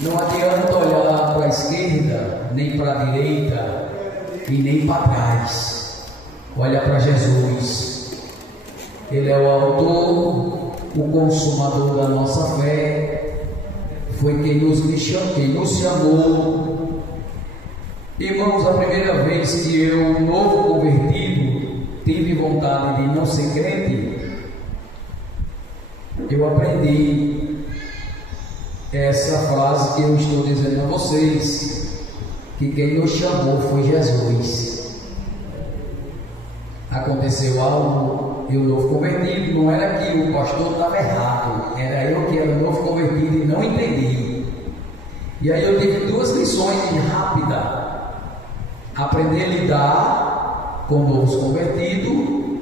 Não adianta olhar para a esquerda, nem para a direita e nem para trás. Olha para Jesus. Ele é o autor, o consumador da nossa fé. Foi quem nos chamou. Irmãos, a primeira vez que eu, novo convertido, tive vontade de não ser crente, eu aprendi essa frase que eu estou dizendo a vocês, que quem nos chamou foi Jesus. Aconteceu algo, eu novo convertido, não era que o pastor estava errado, era eu que era novo convertido e não entendi. E aí eu tive duas lições rápidas: aprender a lidar com novos convertidos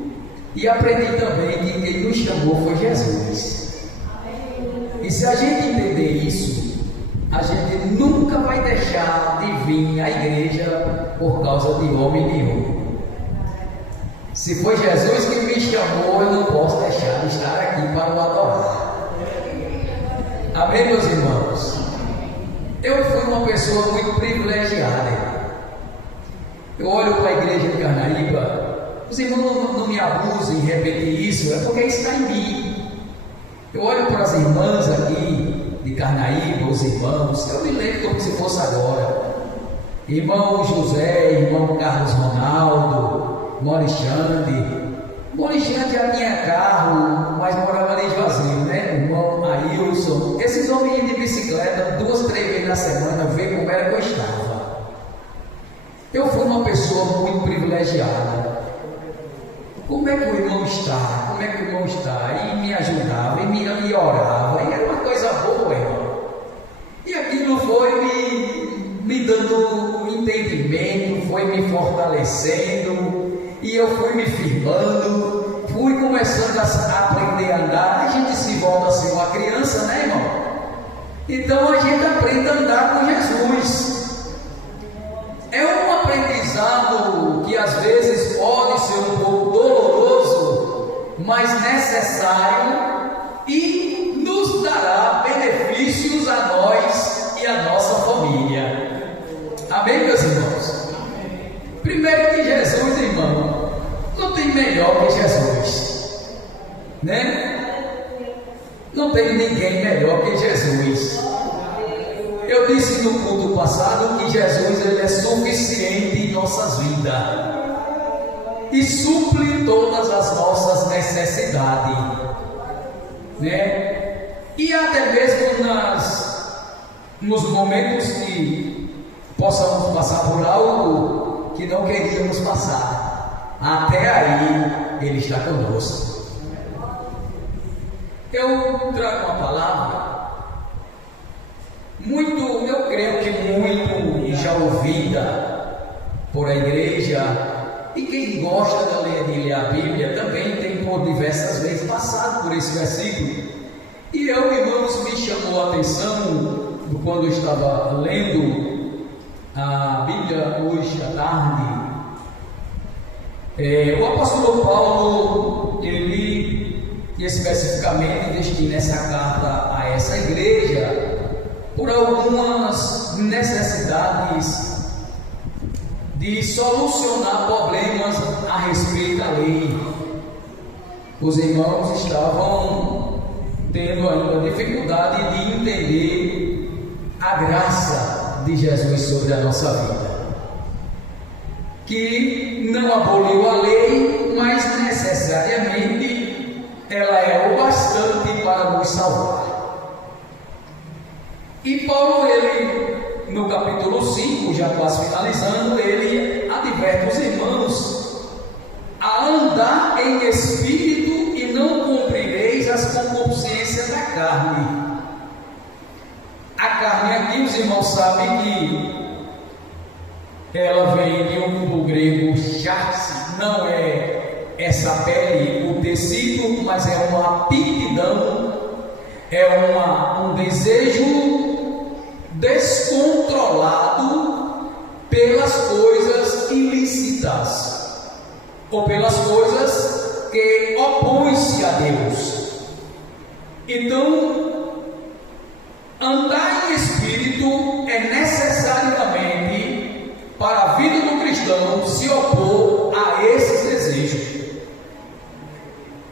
e aprendi também que quem nos chamou foi Jesus. E se a gente entender isso, a gente nunca vai deixar de vir à igreja por causa de homem nenhum. Se foi Jesus que me chamou, eu não posso deixar de estar aqui para o adorar. Amém, meus irmãos? Eu fui uma pessoa muito privilegiada. Eu olho para a igreja de Carnaíba, os irmãos não me abusem em repetir isso, é porque isso está em mim. Eu olho para as irmãs aqui de Carnaíba, os irmãos, eu me lembro como se fosse agora. Irmão José, irmão Carlos Ronaldo, irmão Alexandre. Irmão Alexandre já tinha carro, mas morava ali de vazio, né? Irmão Ailson. Esses homens iam de bicicleta 2, 3 vezes na semana, ver como era que eu estava. Eu fui uma pessoa muito privilegiada. Como é que o irmão está? Como é que o irmão está? E me ajudava, e orava, e era uma coisa boa, irmão. E aquilo foi me dando entendimento, foi me fortalecendo, e eu fui me firmando, fui começando a aprender a andar. A gente se volta a ser uma criança, né, irmão? Então a gente aprende a andar com Jesus. É um aprendizado que às vezes pode ser um pouco doloroso, mas necessário, e nos dará benefícios a nós e a nossa família. Amém, meus irmãos? Primeiro que Jesus, irmão, não tem melhor que Jesus, né? Não tem ninguém melhor que Jesus. Eu disse no culto passado que Jesus, ele é suficiente em nossas vidas e supre todas as nossas necessidades, né? E até mesmo nos momentos que possamos passar por algo que não queríamos passar, até aí ele está conosco. Eu trago uma palavra muito, eu creio que muito já ouvida por a igreja, e quem gosta de ler a Bíblia também tem por diversas vezes passado por esse versículo. E eu, irmãos, me chamou a atenção quando eu estava lendo a Bíblia hoje à tarde. O apóstolo Paulo, ele especificamente destina essa carta a essa igreja por algumas necessidades de solucionar problemas a respeito da lei. Os irmãos estavam tendo ainda dificuldade de entender a graça de Jesus sobre a nossa vida, que não aboliu a lei, mas necessariamente ela é o bastante para nos salvar. E Paulo, ele, no capítulo 5, já quase finalizando, ele adverte os irmãos a andar em espírito e não cumprireis as concupiscências da carne. A carne aqui, os irmãos sabem que ela vem do grego charse, não é essa pele, o tecido, mas é uma aptidão, é um desejo descontrolado pelas coisas ilícitas ou pelas coisas que opõem-se a Deus. Então, andar caminhar em espírito é necessariamente, para a vida do cristão, se opor a esses desejos.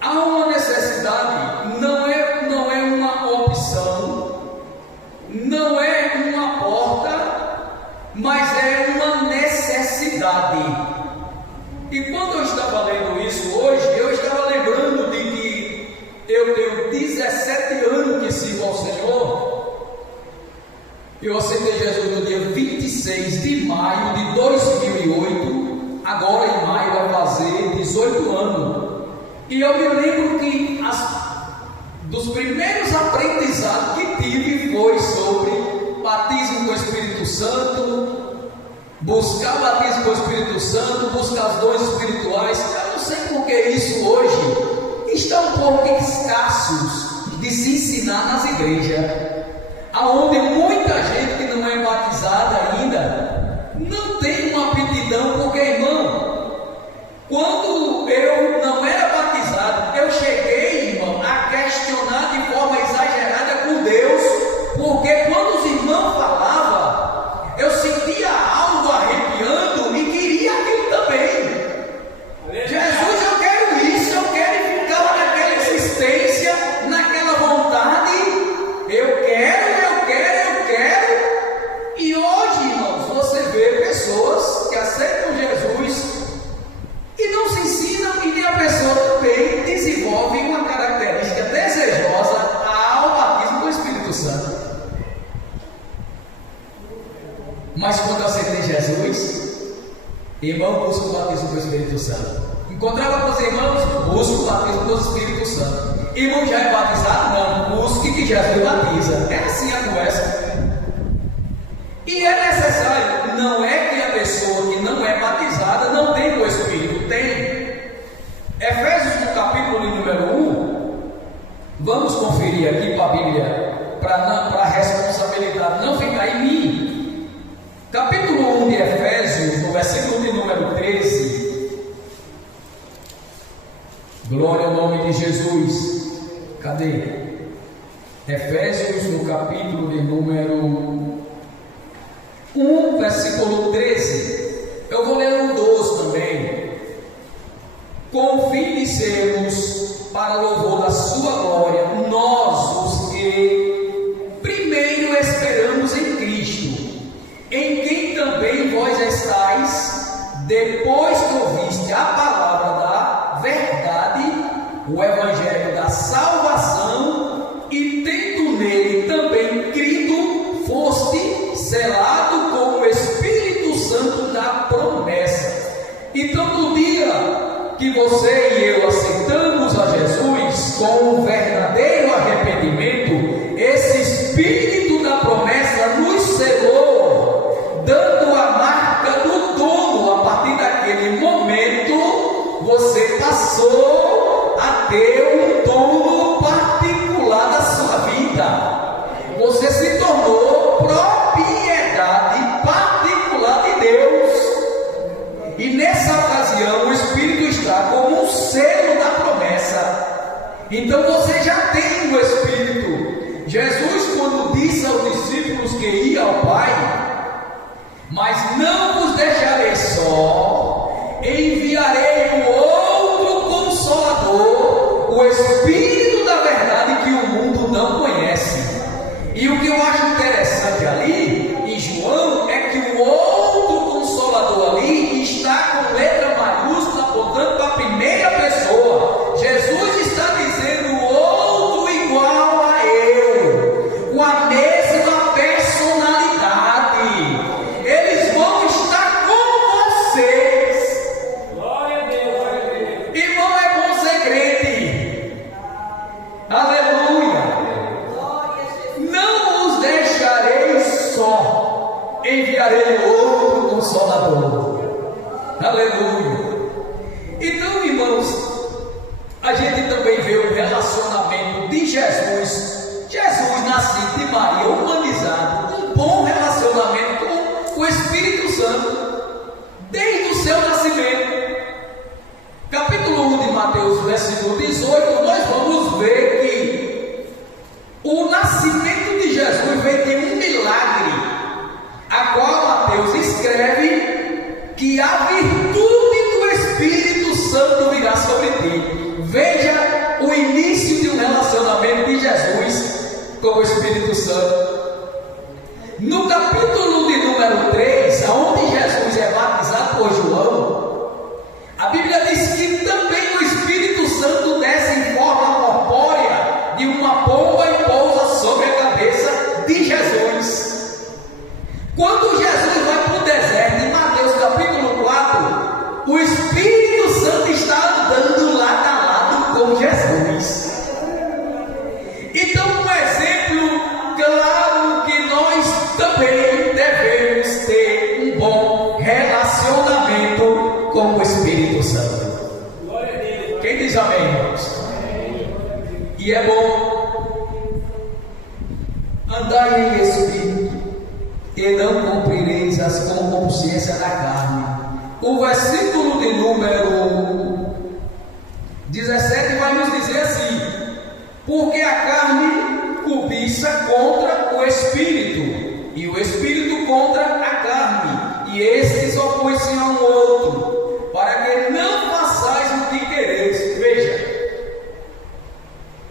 Há uma necessidade, não é uma opção, não é uma porta, mas é uma necessidade. E quando eu estava lendo isso hoje, eu estava lembrando de que eu tenho 17 anos que sirvo ao Senhor. Eu aceitei Jesus no dia 26 de maio de 2008. Agora em maio vai fazer 18 anos. E eu me lembro que dos primeiros aprendizados que tive foi sobre batismo com o Espírito Santo, buscar batismo com o Espírito Santo, buscar os dons espirituais. Eu não sei porque isso hoje está um pouco escassos de se ensinar nas igrejas, aonde muita gente que não é batizada ainda não tem uma aptidão, porque, irmão, quando eu não era batizado, eu cheguei, irmão, a questionar de forma exagerada com Deus, porque quando os irmãos falavam, eu sentia algo arrepiando e queria aquilo também. Jesus, eu quero isso, eu quero, e ficava naquela insistência, naquela vontade. Eu quero. E hoje, irmãos, você vê pessoas que aceitam Jesus e não se ensinam, e nem a pessoa também desenvolve uma característica desejosa ao batismo com o Espírito Santo. Mas quando aceitei Jesus, irmão, busca o batismo com o Espírito Santo. Encontrava com os irmãos, busca o batismo com o Espírito Santo. Irmão já é batizado? Não, busque que Jesus batiza. É assim a conversa. E é necessário, não é que a pessoa que não é batizada não tem o Espírito, tem. Efésios no capítulo número 1, vamos conferir aqui para a Bíblia, para a responsabilidade não ficar em mim. Capítulo 1 de Efésios, no versículo de número 13. Glória ao nome de Jesus. Cadê? Efésios no capítulo de número 1, versículo 13. Eu vou ler o 12 também. Com o fim de sermos, para louvor da sua glória, nós os que primeiro esperamos em Cristo, em quem também vós estáis, depois que ouviste a palavra da verdade, o evangelho da salvação, e tendo nele também crido, foste selado com o Espírito Santo da promessa. Então, no dia que você e eu aceitamos a Jesus com um verdadeiro arrependimento, esse Espírito da promessa nos selou, dando a marca do dono. A partir daquele momento, você passou a ter um dono particular da sua vida. Você se tornou propriedade particular de Deus. E nessa ocasião o Espírito está como um selo da promessa. Então você já tem o Espírito. Jesus, quando disse aos discípulos que ia ao Pai, mas não vos deixarei só, enviarei um outro Consolador, o Espírito da verdade que o mundo não conhece. E o que eu acho interessante ali em João é que o outro Consolador ali está com letra maiúscula apontando para a primeira pessoa. Jesus está dizendo outro igual a eu, com a mesma personalidade. Eles vão estar com vocês. Glória a Deus, glória a Deus. Irmão, é bom ser crente. Aleluia. Não os deixarei só, enviarei outro Consolador. Aleluia. Então, irmãos, a gente também vê o relacionamento de Jesus nascido de Maria, humanizado, um bom relacionamento com o Espírito Santo desde o seu nascimento. Capítulo 1 de Mateus, versículo 18, nós vamos ver que o nascimento de Jesus veio de Espírito Santo. No capítulo de número 3, onde Jesus é batizado por João, a Bíblia diz que também o Espírito Santo desce em forma corpórea de uma pomba e pousa sobre a cabeça de Jesus. Quando Jesus vai para o deserto, em Mateus capítulo 4, o Espírito Santo está andando lado a lado com Jesus. Então, um exemplo claro que nós também devemos ter um bom relacionamento com o Espírito Santo. Quem diz amém, irmãos? E é bom andar em espírito e não cumprireis as concupiscências da carne. O versículo de número 17 vai nos dizer assim: porque a carne cobiça contra o espírito, e o espírito contra a carne, e estes opõem-se a um outro, para que não façais o que quereis. Veja,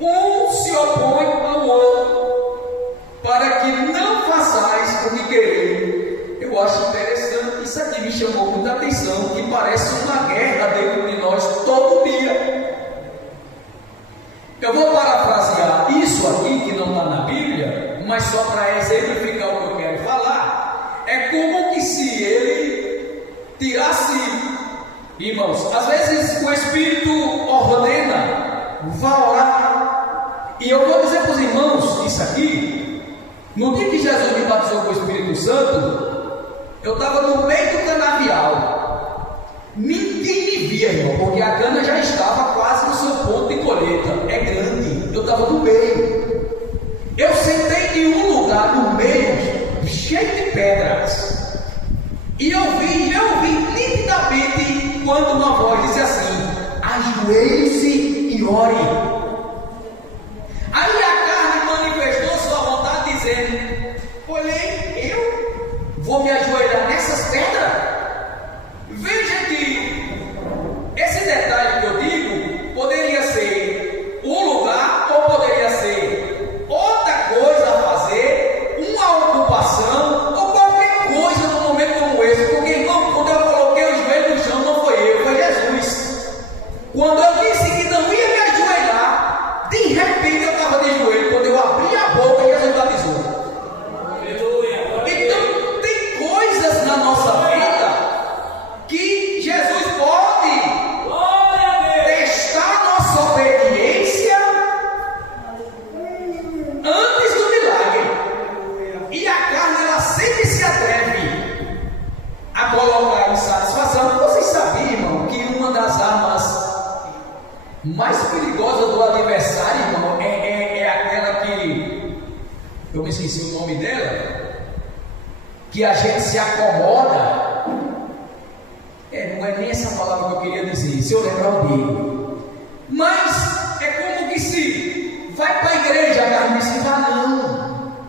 um se opõe ao outro, para que não façais o que quereis. Eu acho interessante, isso aqui me chamou muita atenção, que parece uma guerra dentro de nós todo dia. Eu vou parafrasear isso aqui que não está na Bíblia, mas só para exemplificar o que eu quero falar. É como que se ele tirasse, irmãos, às vezes o Espírito ordena, vá orar. E eu vou dizer para os irmãos isso aqui. No dia que Jesus me batizou com o Espírito Santo, eu estava no meio do canavial. Ninguém me via, irmão, porque a cana já estava quase no seu ponto de colheita. É grande, eu estava no meio. Eu sentei em um lugar no meio, cheio de pedras. E eu vi nitidamente quando uma voz disse assim: ajoelhe-se e ore. Aí a carne manifestou sua vontade, dizendo: olhei, eu vou me ajoelhar nessas pedras? Veja que esse detalhe que eu digo poderia ser um lugar ou poderia ser outra coisa a fazer, uma ocupação ou qualquer coisa no momento como esse. Porque, irmão, quando eu coloquei o joelho no chão, não foi eu, foi Jesus. Quando eu disse que não ia me ajoelhar, de repente eu estava de joelho. Quando eu abri a boca, Jesus batizou. Então, tem coisas na nossa vida que Jesus pode testar nossa obediência antes do milagre. E a carne, ela sempre se atreve a colocar insatisfação. Vocês sabiam, irmão, que uma das armas mais perigosas do adversário, irmão, é aquela que eu me esqueci o nome dela, que a gente se acomoda. Não é nem essa palavra que eu queria dizer, se eu lembrar o bico. Mas é como que se vai para a igreja, a carne disse: vá não.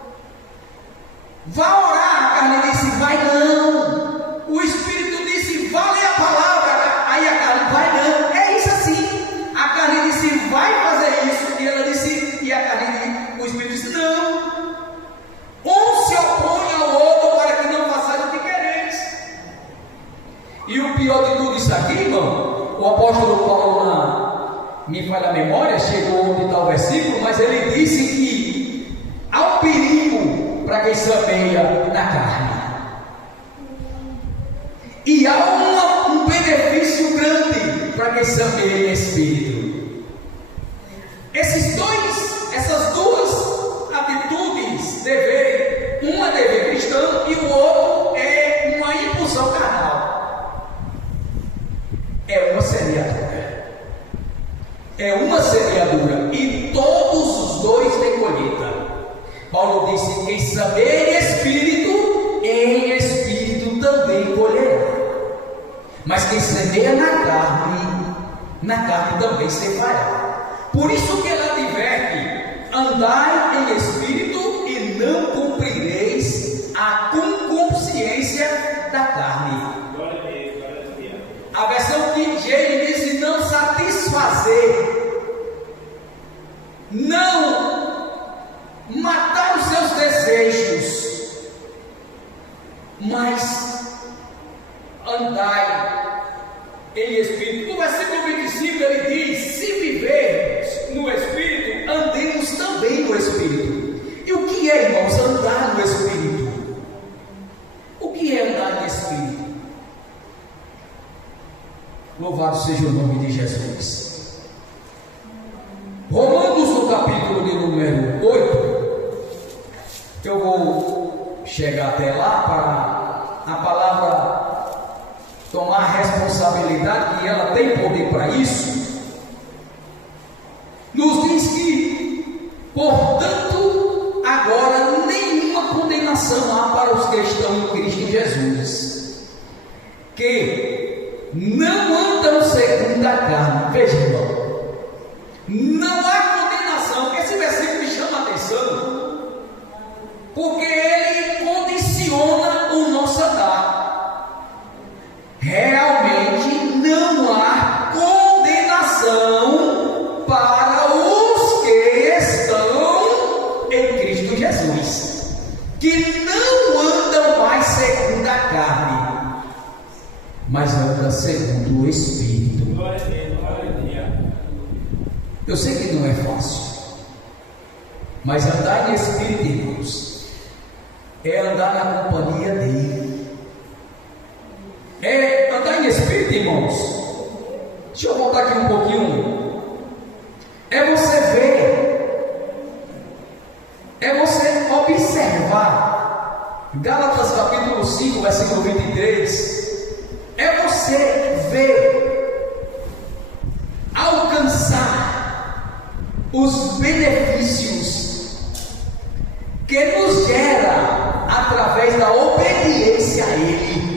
Vá orar, a carne disse: vai não. O Espírito disse: vá ler a palavra, aí a carne: vai não. É isso assim. A carne disse: vai fazer isso, e ela disse, e a carne, o Espírito disse: não. Um se opõe ao outro para que não façais o que quereis. E o pior de tudo isso aqui, irmão, o apóstolo Paulo, me falha a memória, chegou onde está o versículo, mas ele disse que há um perigo para quem semeia na carne, e há um benefício grande para quem semeia em espírito. Essas duas atitudes, um é dever cristão e o outro é uma impulsão carnal. É uma semeadura. E todos os dois têm colheita. Paulo disse: quem semeia em espírito também colherá. Mas quem semeia na carne também ceifará. Por isso que ele adverte: andai em espírito e não cumprireis a concupiscência da carne. A versão King James diz: não satisfazer, não matar o mas andai em espírito. No versículo 25 ele diz: se vivermos no espírito, andemos também no espírito. E o que é, irmãos, andar no espírito? O que é andar no espírito? Louvado seja o nome de Jesus. Romanos, no capítulo de número 8, eu vou chegar até lá para a palavra tomar responsabilidade, que ela tem poder para isso. Nos diz que, portanto, agora nenhuma condenação há para os que estão em Cristo Jesus, que não andam segundo a carne. Veja, irmão, não há condenação. Esse versículo me chama a atenção, porque ele condiciona o nosso andar. Realmente não há condenação para os que estão em Cristo Jesus, que não andam mais segundo a carne, mas anda segundo o Espírito. Eu sei que não é fácil, mas andar em Espírito, irmãos, é andar na companhia dele. É andar em Espírito, irmãos. Deixa eu voltar aqui um pouquinho. É você ver, é você observar. Gálatas capítulo 5, versículo 23. É você ver, alcançar os benefícios que nos gera através da obediência a Ele.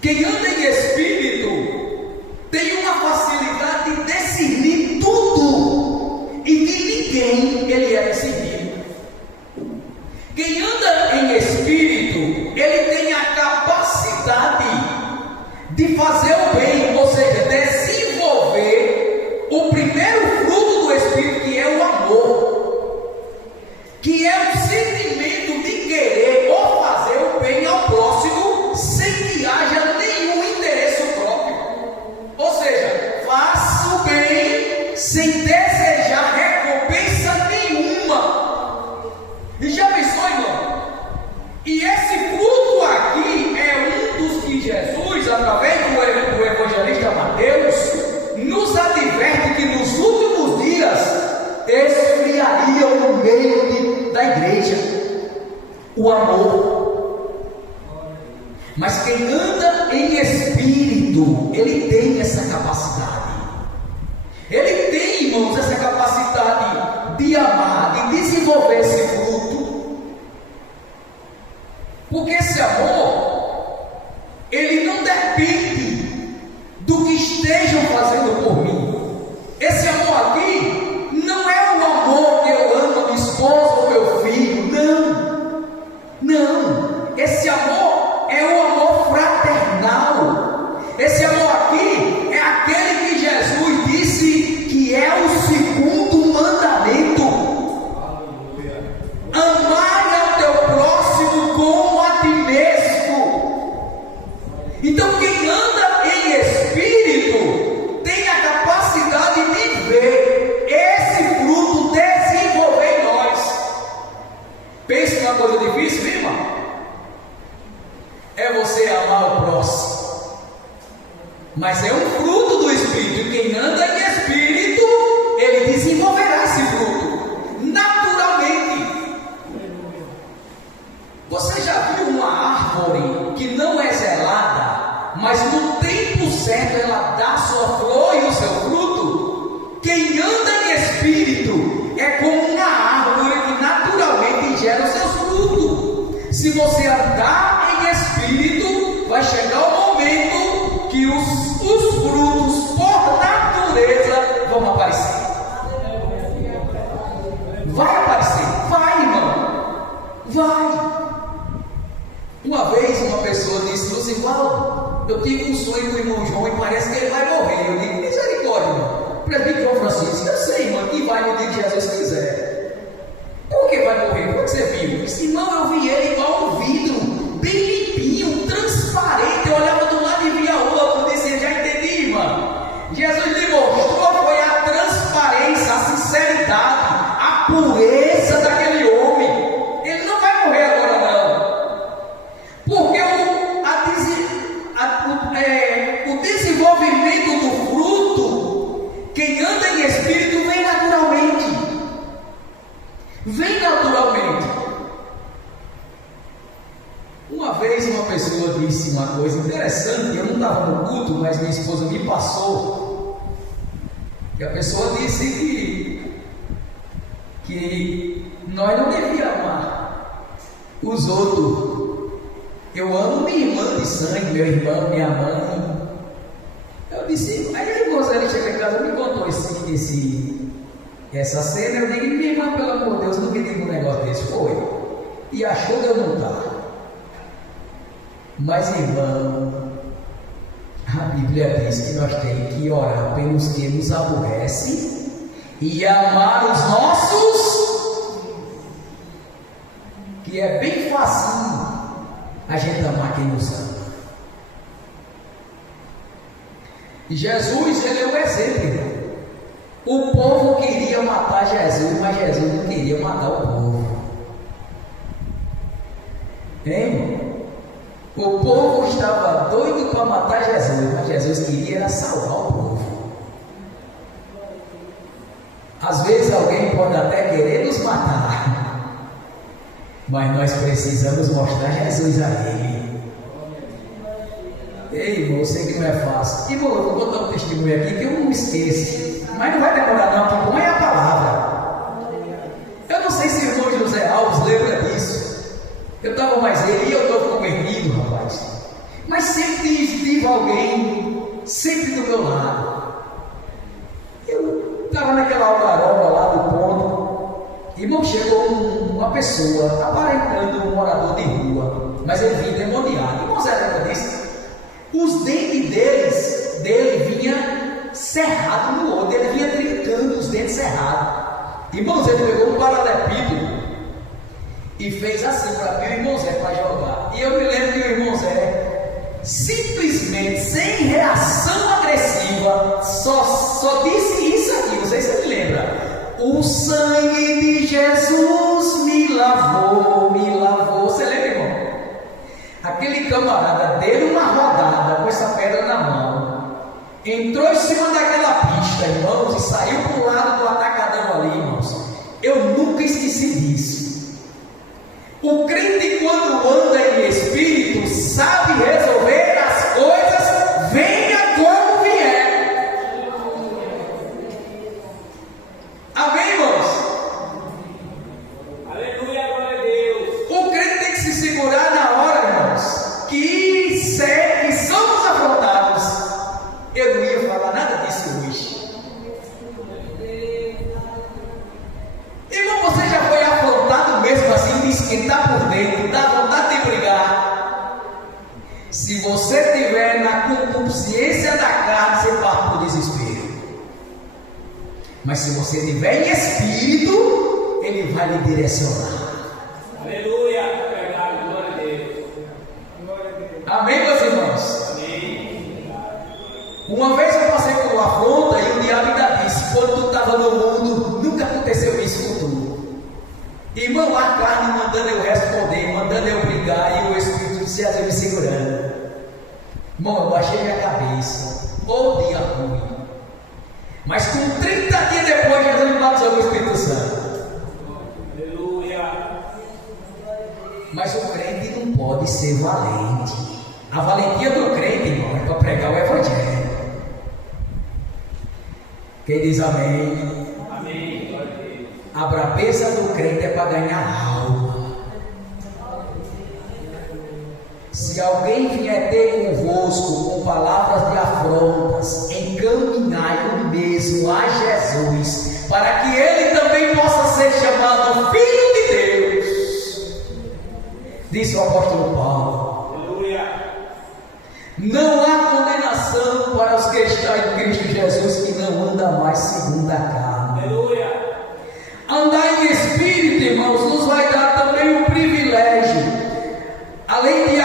Quem anda em Espírito tem uma facilidade de discernir tudo e de ninguém ele é discernido. Quem anda em Espírito, ele tem a capacidade de fazer o bem, ou seja, desenvolver o primeiro fruto do Espírito, que é o amor, que é o sentimento de querer ou fazer o bem ao próximo sem que haja nenhum interesse próprio. Ou seja, faça o bem sem desejar recompensa nenhuma. E já pensou, irmão? E esse fruto aqui é um dos que Jesus, através do evangelista Mateus, nos adverte que nos últimos dias esfriariam no meio da igreja o amor. Mas quem anda em Espírito, ele tem essa capacidade. Ele tem, irmãos, essa capacidade de amar, de desenvolver esse fruto. Porque esse amor, ele não depende do que estejam fazendo por mim. Esse amor aqui não é o amor que eu amo a minha esposa ou meu filho. Não, não. Esse amor é o amor fraternal. Esse amor aqui é aquele que Jesus disse que é o segundo mandamento. Amar ao teu próximo como a ti mesmo. Então quem anda em Espírito tem a capacidade de ver esse fruto desenvolver em nós. Pense numa coisa difícil, irmão? É você amar o próximo. Mas é um fruto do Espírito. Quem anda em Espírito, ele desenvolverá esse fruto naturalmente. Você já viu uma árvore que não é zelada, mas no tempo certo ela dá sua flor e o seu fruto? Quem anda em Espírito é como uma árvore que naturalmente gera os seus frutos. Se você andar em Espírito, vai chegar o momento que os frutos por natureza vão aparecer. Vai aparecer, vai, irmão, vai. Uma vez uma pessoa disse: Lucivaldo, eu tive um sonho com o irmão João e parece que ele vai morrer. Eu digo: misericórdia, irmão. Presbítero João Francisco: eu sei, irmão, que vai no dia que Jesus quiser. Por que vai morrer? Por que você viu? Eu disse: irmão, eu vi ele igual um vidro bem limpinho, transparente. Eu olhava do lado e via outro, dizia, já entendi, irmão. Jesus lhe mostrou foi a transparência, a sinceridade, a pureza daquele homem. Ele não vai morrer agora não, porque o desenvolvimento do fruto, quem anda em espírito vem naturalmente. Vem naturalmente. Uma vez uma pessoa disse uma coisa interessante, eu não estava no culto, mas minha esposa me passou. E a pessoa disse que nós não devíamos amar os outros. Eu amo minha irmã de sangue, meu irmão, minha mãe. Eu disse, aí a irmã Zé chegou em casa e me contou essa cena. Eu digo, minha irmã, pelo amor de Deus, nunca digo um negócio desse. Foi. E achou que eu não estava. Mas, irmão, a Bíblia diz que nós temos que orar pelos que nos aborrecem e amar os nossos, que é bem fácil a gente amar quem nos ama. E Jesus, ele é o exemplo, irmão. O povo queria matar Jesus, mas Jesus não queria matar o povo. Hein? O povo estava doido para matar Jesus, mas Jesus queria era salvar o povo. Às vezes alguém pode até querer nos matar, mas nós precisamos mostrar Jesus a ele. Ei, irmão, eu sei que não é fácil. Irmão, eu vou botar um testemunho aqui que eu não esqueço, mas não vai demorar não, que bom é a palavra. Eu não sei se o irmão José Alves lembra disso. Eu estava mais ele e eu estou convertido, rapaz. Mas sempre tive alguém, sempre do meu lado. Eu estava naquela algaroba lá do ponto. Irmão, chegou uma pessoa, aparentando um morador de rua, mas ele vinha endemoniado. Irmão Zé lembra disso? Os dentes dele vinha cerrado no olho, ele vinha trincando os dentes cerrados. Irmão Zé pegou um paralelepípedo e fez assim para mim, o irmão Zé, para jogar. E eu me lembro que o irmão Zé, simplesmente, sem reação agressiva, só disse isso aqui, não sei se você me lembra. O sangue de Jesus me lavou, me lavou. Você lembra, irmão? Aquele camarada deu uma rodada com essa pedra na mão, entrou em cima daquela pista, irmãos, e saiu para o lado do atacadão ali, irmãos. Eu nunca esqueci disso. O crente, quando anda em espírito, sabe resolver as coisas, venha como vier. Amém, irmãos? Aleluia, glória a Deus. O crente tem que se segurar na hora, irmãos, que somos afrontados. Eu não ia falar nada disso hoje. Irmão, você já foi afrontado mesmo assim, de esquentar por dentro, dá vontade de brigar? Se você estiver na concupiscência da carne, você parte por desespero. Mas se você estiver em espírito, ele vai lhe direcionar. Aleluia, verdade, glória a Deus. Amém, meus irmãos? Amém. Uma vez eu passei por uma afronta e o diabo ainda disse: quando tu estava no mundo, nunca aconteceu isso com tu. Irmão, a carne mandando eu responder, mandando eu brigar, e o Espírito de Jesus me segurando. Irmão, eu baixei minha cabeça, ô dia ruim. Mas com 30 dias depois, Jesus me batizou com o Espírito Santo. Aleluia. Mas o crente não pode ser valente. A valentia do crente, irmão, é para pregar o Evangelho. Quem diz amém? Amém. A brabeza do crente é para ganhar alma. Se alguém vier ter convosco com palavras de afrontas, encaminhai-o mesmo a Jesus, para que ele também possa ser chamado Filho de Deus. Disse o apóstolo Paulo. Aleluia. Não há condenação para os que estão em Cristo Jesus, que não andam mais segundo a carne. Aleluia. Andar em espírito, irmãos, nos vai dar também o privilégio, além de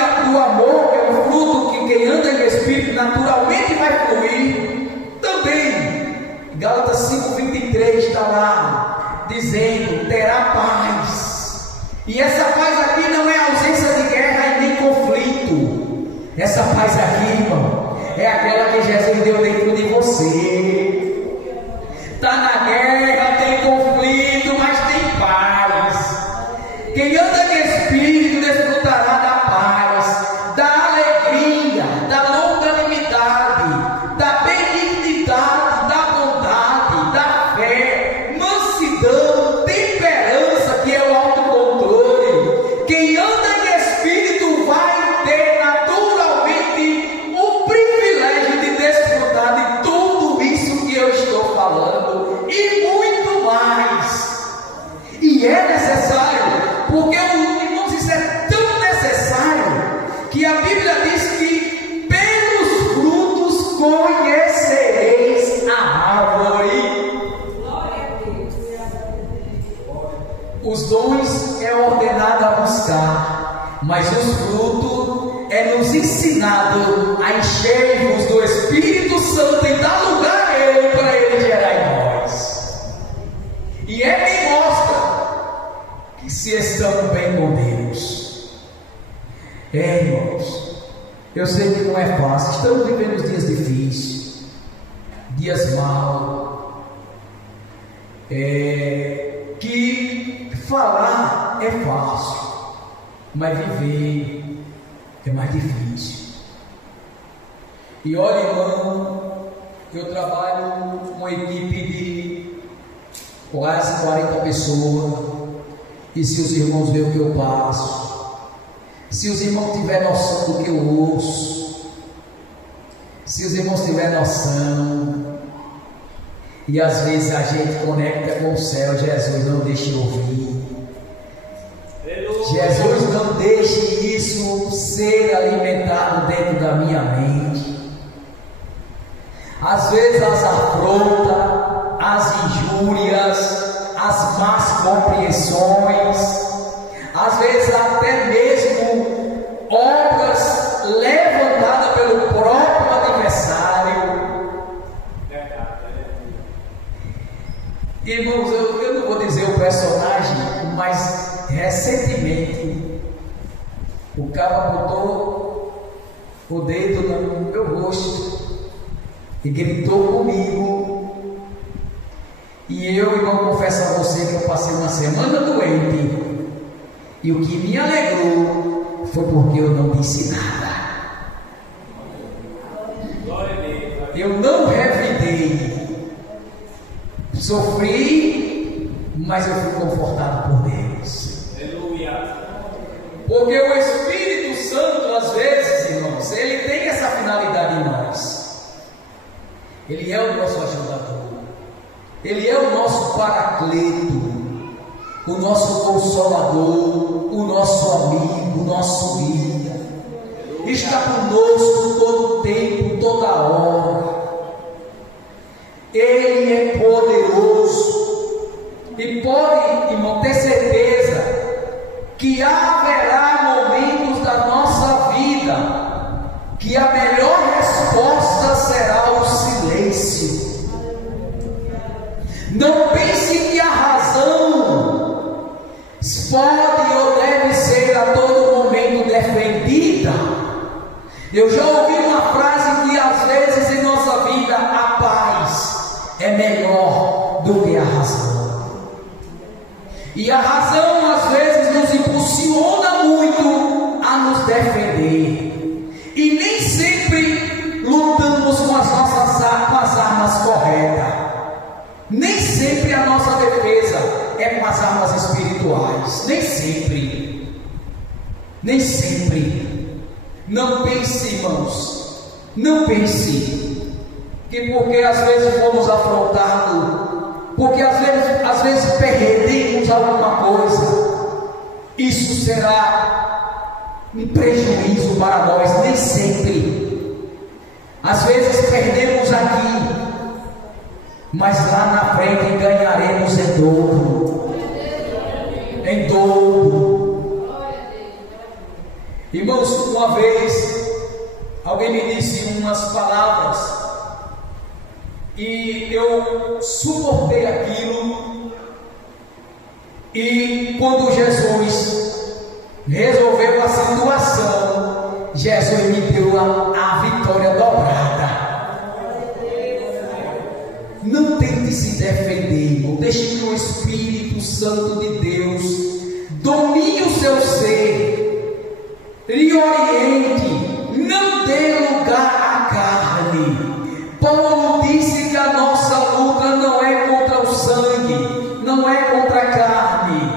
essa paz aqui não é ausência de guerra e nem conflito. Essa paz aqui, irmão, é aquela que Jesus deu dentro de você. Está na guerra, tem conflito, mas tem paz. Quem anda em espírito desfrutará da paz, da alegria, da longanimidade, da benignidade, da bondade, da fé, mansidão, temperança, que é o autocontrole. Quem anda em espírito vai ter naturalmente o privilégio de desfrutar de tudo isso que eu estou falando e muito mais. E é necessário, porque, irmãos, isso é tão necessário que a Bíblia diz que pelos frutos conhecereis a árvore. Os dons é ordenado a buscar, mas os frutos é nos ensinado a enchermos do Espírito Santo e dar lugar a Ele para Ele gerar em nós. E é quem mostra que se estamos bem com Deus. Irmãos, eu sei que não é fácil, estamos vivendo dias difíceis, dias maus, que falar é fácil, mas viver é mais difícil. E olha, irmão, eu trabalho com uma equipe de quase 40 pessoas, e se os irmãos verem o que eu passo, se os irmãos tiverem noção do que eu ouço, se os irmãos tiverem noção, e às vezes a gente conecta com o céu, Jesus não deixe eu ouvir, Jesus não deixe isso ser alimentado dentro da minha mente. Às vezes as afrontas, as injúrias, as más compreensões, às vezes até mesmo obras levantadas pelo próprio adversário. Irmãos, eu não vou dizer o personagem, mas recentemente o cara botou o dedo no meu rosto e gritou comigo. E eu, irmão, confesso a você que eu passei uma semana doente, e o que me alegrou foi porque eu não disse nada. Eu não revidei, sofri, mas eu fui confortado por Deus. Porque o Espírito Santo, às vezes, irmãos, ele tem essa finalidade em nós. Ele é o nosso ajudador, ele é o nosso paracleto, o nosso consolador, o nosso amigo, o nosso guia. Está conosco todo o tempo, toda hora. Ele é poderoso e pode, irmão, ter certeza que haverá momentos da nossa vida que a melhor resposta será o silêncio. Não pense que a razão pode ou deve ser a todo momento defendida. Eu já ouvi uma frase que às vezes em nossa vida a paz é melhor do que a razão. E a razão às vezes nos impulsiona muito a nos defender. E nem sempre lutamos com as nossas armas corretas. Nem sempre a nossa defesa é com as armas espirituais. Nem sempre. Nem sempre. Não pense, irmãos. Não pense que porque às vezes fomos afrontados, porque às vezes perdemos alguma coisa, isso será um prejuízo para nós. Nem sempre. Às vezes perdemos aqui, mas lá na frente ganharemos em dobro. Em dobro. Irmãos, uma vez alguém me disse umas palavras e eu suportei aquilo. E quando Jesus resolveu a situação, Jesus me deu a vitória dobrada. Não tente se defender, irmão. Deixe que o Espírito Santo de Deus domine o seu ser, lhe oriente, não dê lugar à carne. Paulo disse que a nossa luta não é contra o sangue, não é contra a carne.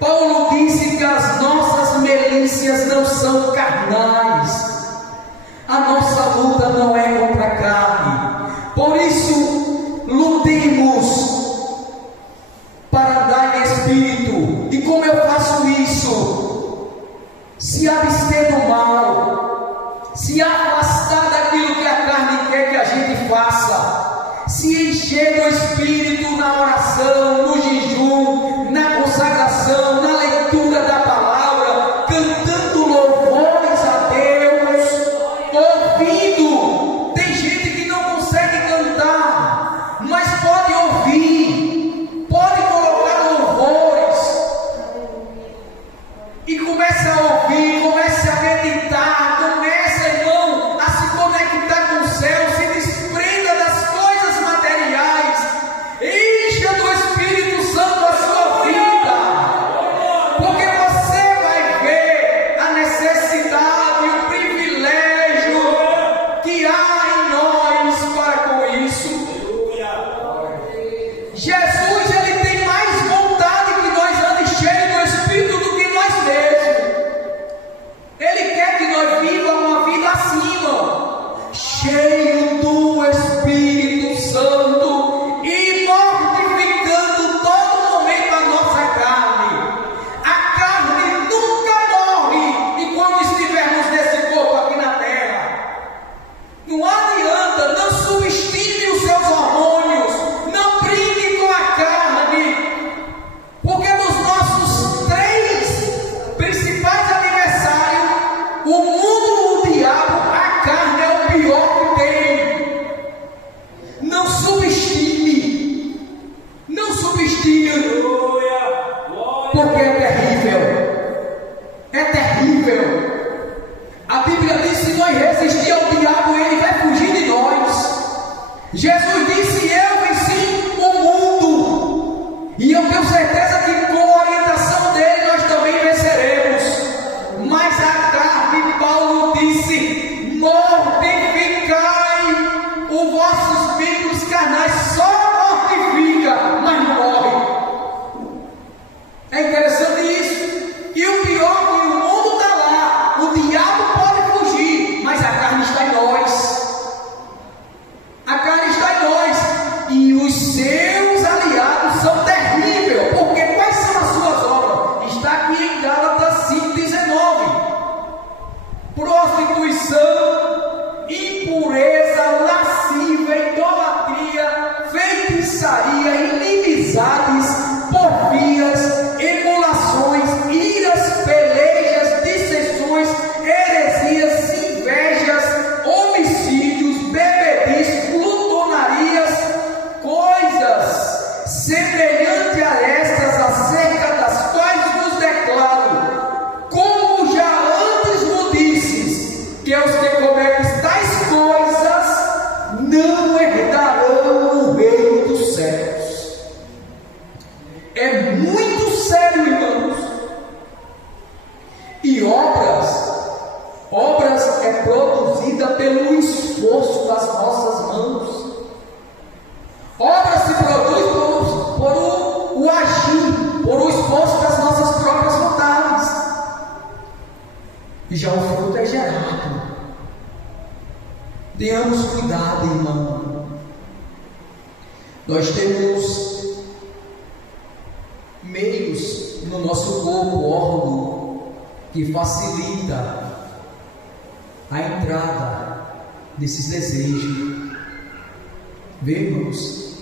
Paulo disse que as nossas milícias não são carnais. A nossa luta não é contra a carne. Por isso, lutemos para andar em espírito. E como eu faço isso? Se abster do mal, se afastar daquilo que a carne quer que a gente faça, se encher do Espírito na oração, no jejum, na consagração, na leitura da palavra, cantando louvores a Deus, ouvindo. Tem gente que não consegue cantar, mas pode ouvir, pode colocar louvores e começa a ouvir, começa a meditar, começa, irmão, a se conectar com o céu, se desprenda das coisas materiais, encha do Espírito Santo a sua vida, porque você vai ver a necessidade e o privilégio que há em nós para com isso. Jesus, ele tem mais vontade que nós andemos cheios do Espírito do que nós mesmos. Ele quer que nós vivamos uma vida assim, irmão, cheio do Espírito Santo e mortificando todo momento a nossa carne. A carne nunca morre enquanto estivermos nesse corpo aqui na terra. Não adianta, não subestime os seus hormônios, não brinque com a carne, porque nos nossos 3 principais aniversários, o mundo, o diabo, a carne é o pior que tem. Não subestime, não subestime, porque é terrível, é terrível. A Bíblia diz: se nós resistir ao diabo, ele vai fugir de nós. Jesus disse: eu venci o mundo, e eu tenho certeza que com a orientação dele nós também venceremos. Mas a carne, Paulo disse: mortificai os vossos membros carnais. Só mortifica, mas não morre. É interessante isso. E o pior é que o mundo está lá, o diabo pode fugir, mas a carne está em nós. A carne está em nós, e os seus aliados são terríveis. Porque quais são as suas obras? Está aqui em Gálatas 5,19: prostituição, impureza, lascívia, idolatria, feitiçaria, inimizades, porfias, emulações, iras, pelejas, dissensões, heresias, invejas, homicídios, bebedices, glutonarias, coisas semelhantes a estas, acerca das quais vos declaro, como já antes vos disse, que os que cometem tais coisas não herdarão o reino dos céus. É muito sério, irmãos. E obras é produzida pelo esforço das nossas mãos. Obra se produz por o agir, por o esforço das nossas próprias vontades. E já o fruto é gerado. Tenhamos cuidado, irmão. Nós temos meios no nosso corpo, órgão, que facilita a entrada desses desejos. Vemos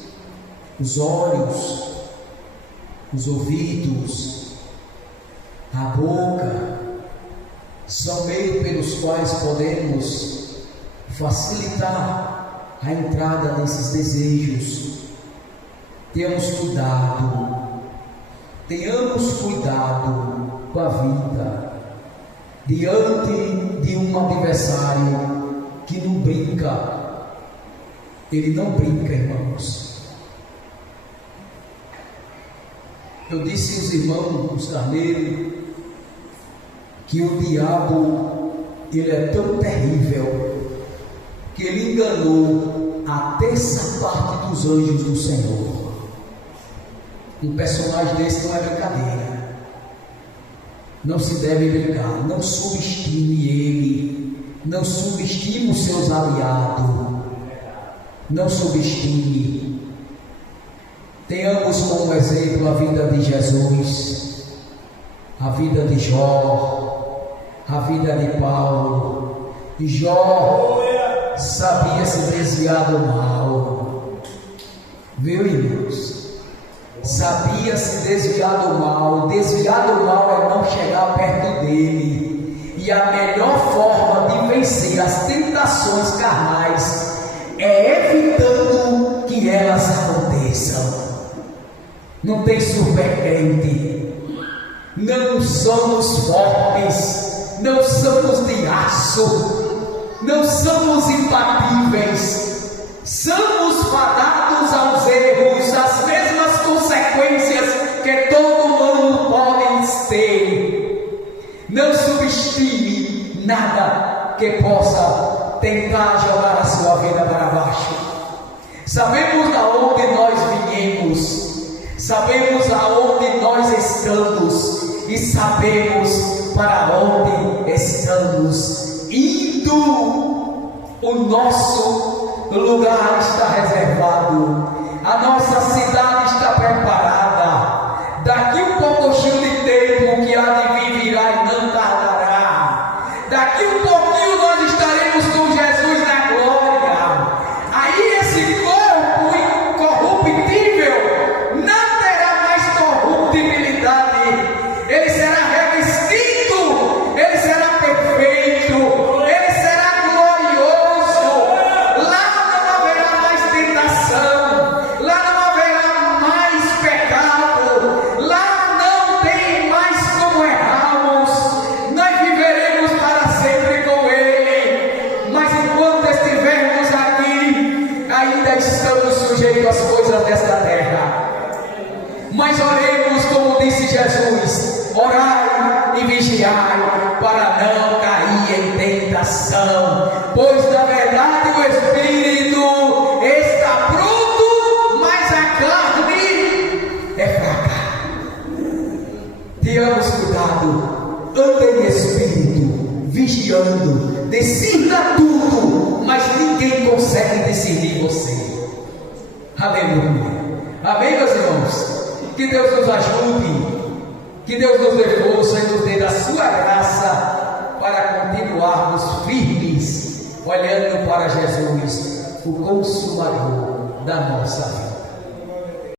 os olhos, os ouvidos, a boca, são meios pelos quais podemos facilitar a entrada nesses desejos. Tenhamos cuidado com a vida. diante de um adversário que não brinca. Ele não brinca, irmãos. Eu disse aos irmãos carneiros que o diabo, ele é tão terrível que ele enganou a terça parte dos anjos do Senhor. Um personagem desse não é brincadeira. Não se deve brincar. Não subestime ele. Não subestime os seus aliados. Não subestime. Tenhamos como exemplo a vida de Jesus, a vida de Jó, a vida de Paulo. E Jó sabia se desviar do mal. Viu, irmãos? Sabia se desviar do mal. Desviar do mal é não chegar perto dele. E a melhor forma de vencer as tentações carnais é evitando que elas aconteçam. Não tem supercrente. Não somos fortes. Não somos de aço. Não somos imbatíveis. Somos fadados aos erros, às mesmas consequências que todo mundo pode ter. Não subestime nada que possa tentar jogar a sua vida para baixo. Sabemos de onde nós viemos, sabemos aonde nós estamos e sabemos para onde estamos indo. O nosso lugar está reservado, a nossa cidade está preparada. Daqui um pouquinho de tempo que há de vir virá e não tardará. Daqui um pouquinho nós estaremos com Jesus na glória. Aí esse corpo incorruptível não terá mais corruptibilidade. Ele será revestido, ele será perfeito, ele será glorioso. Lá não haverá mais tentação, lá não haverá mais pecado, lá não tem mais como errarmos. Nós viveremos para sempre com ele. Mas enquanto estivermos aqui, ainda estamos sujeitos às coisas desta terra. Mas oremos como disse Jesus: orai e vigiai para não cair em tentação, pois na verdade o Espírito está pronto, mas a carne é fraca. Tenhamos cuidado, ande em Espírito, vigiando, discirna tudo, mas ninguém consegue discernir você. Aleluia. Amém, meus irmãos? Que Deus nos ajude, que Deus nos dê força e nos dê da sua graça para continuarmos firmes, olhando para Jesus, o consumador da nossa vida.